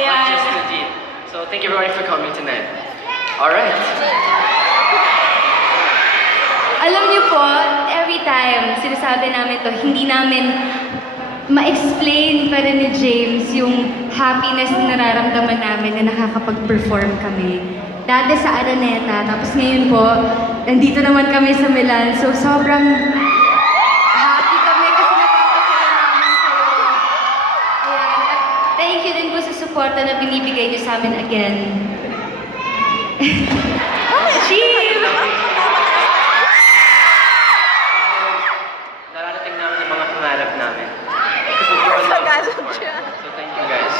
Ayan. just Nadine. So thank you everybody for coming tonight. Alright. Alam niyo po, every time sinasabi namin to, hindi namin ma-explain pa rin ni James yung happiness na nararamdaman namin na nakakapag-perform kami. Dati sa Araneta, tapos ngayon po, nandito naman kami sa Milan. So sobrang happy kami kasi napapasaya namin kayo. Ayan. At thank you din po sa suporta na binibigay niyo sa amin again. Cheers! Nararating namin ang mga pangarap namin. Because of your love and support. So thank you guys.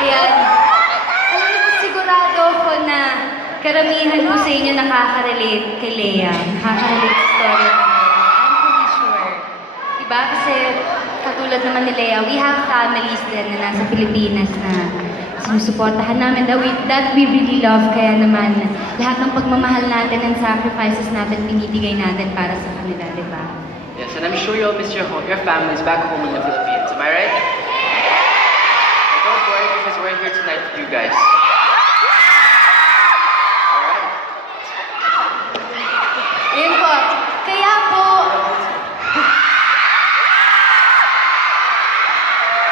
Ayan. Alam niyo po, sigurado ako na karamihan po sa inyo nakaka-relate kay Lea. Nakaka-relate sa story ng Lea. I'm pretty sure. Diba? Kasi katulad naman ni Lea, we have families din na nasa Pilipinas na sinusuportahan namin that we really love. Kaya naman, lahat ng pagmamahal natin and sacrifices natin, binibigay natin para sa kanila, diba? Yes, and I'm sure you'll miss your families back home in the Philippines. Am I right? And don't worry because we're here tonight for you guys. Alright. Ayun po. Kaya po,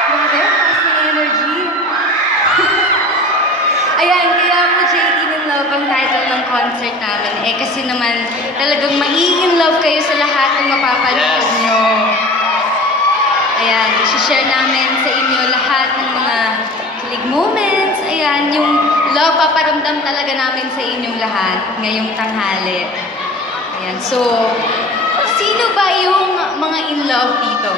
grabe, taas ng energy. Ayan, kaya po JD in Love ang title ng concert namin. Eh kasi naman talagang mai-in love kayo sa lahat ng mapapanood Yes. nyo. Ayan, i-share namin sa inyo lahat ng mga kilig moments. Ayan, yung love paparamdam talaga namin sa inyong lahat ngayong tanghali. Ayan, so, sino ba yung mga in love dito?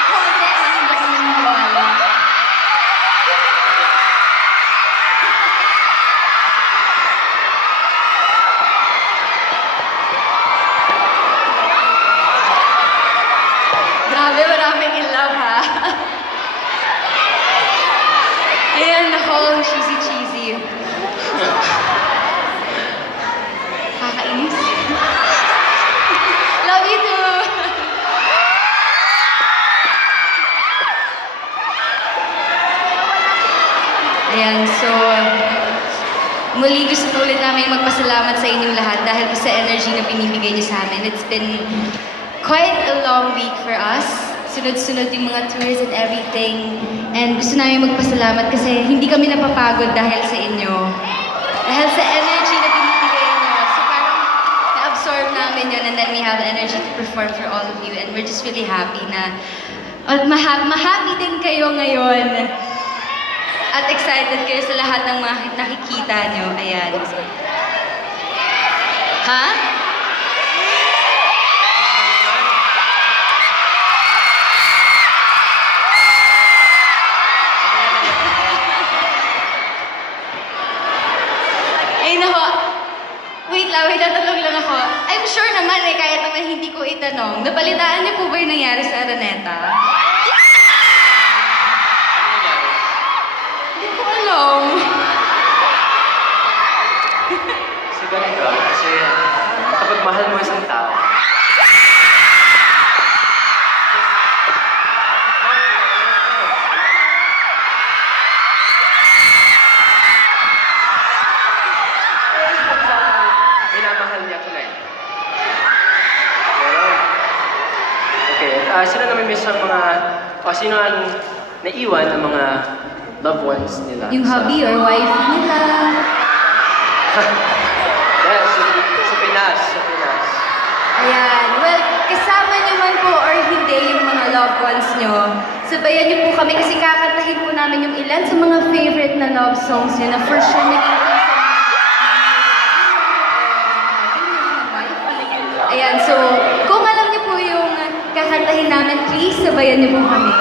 Ako, hindi ako naniniwala. Grabe, maraming in love, ha? Ayan, ako, cheesy. Kakainis. Love you too! Ayan, so, muli gusto po ulit namin magpasalamat sa inyong lahat dahil po sa energy na binibigay niyo sa amin. It's been quite a long week for us. Sunod-sunod yung mga tours and everything. And gusto namin magpasalamat kasi hindi kami napapagod dahil sa inyo. Dahil sa energy na binibigay niyo. So parang na-absorb namin yun and then we have the energy to perform for all of you. And we're just really happy na at ma-happy din kayo ngayon. At excited kayo sa lahat ng mga nakikita niyo. Ayan. Ha? Ay, nako. Wait lang, tatanong lang ako. I'm sure naman kahit naman hindi ko itanong. Nabalitaan niyo po ba yung nangyari sa Araneta? Hindi ko alam. Kasi ganito, kasi kapag mahal mo isang tao, minamahal niya tonight. Pero, okay, sino namimiss ang mga, sino ang naiwan ang mga loved ones nila? Yung hubby or wife nila. Yes, sa Pinas. Ayan. Well, kasama niyo man po or hindi yung mga loved ones niyo, sabayan niyo po kami kasi kakantahin po namin yung ilan sa mga favorite na love songs niyo na for sure naging Ayan, so kung alam niyo po yung kakantahin namin, please sabayan niyo po kami.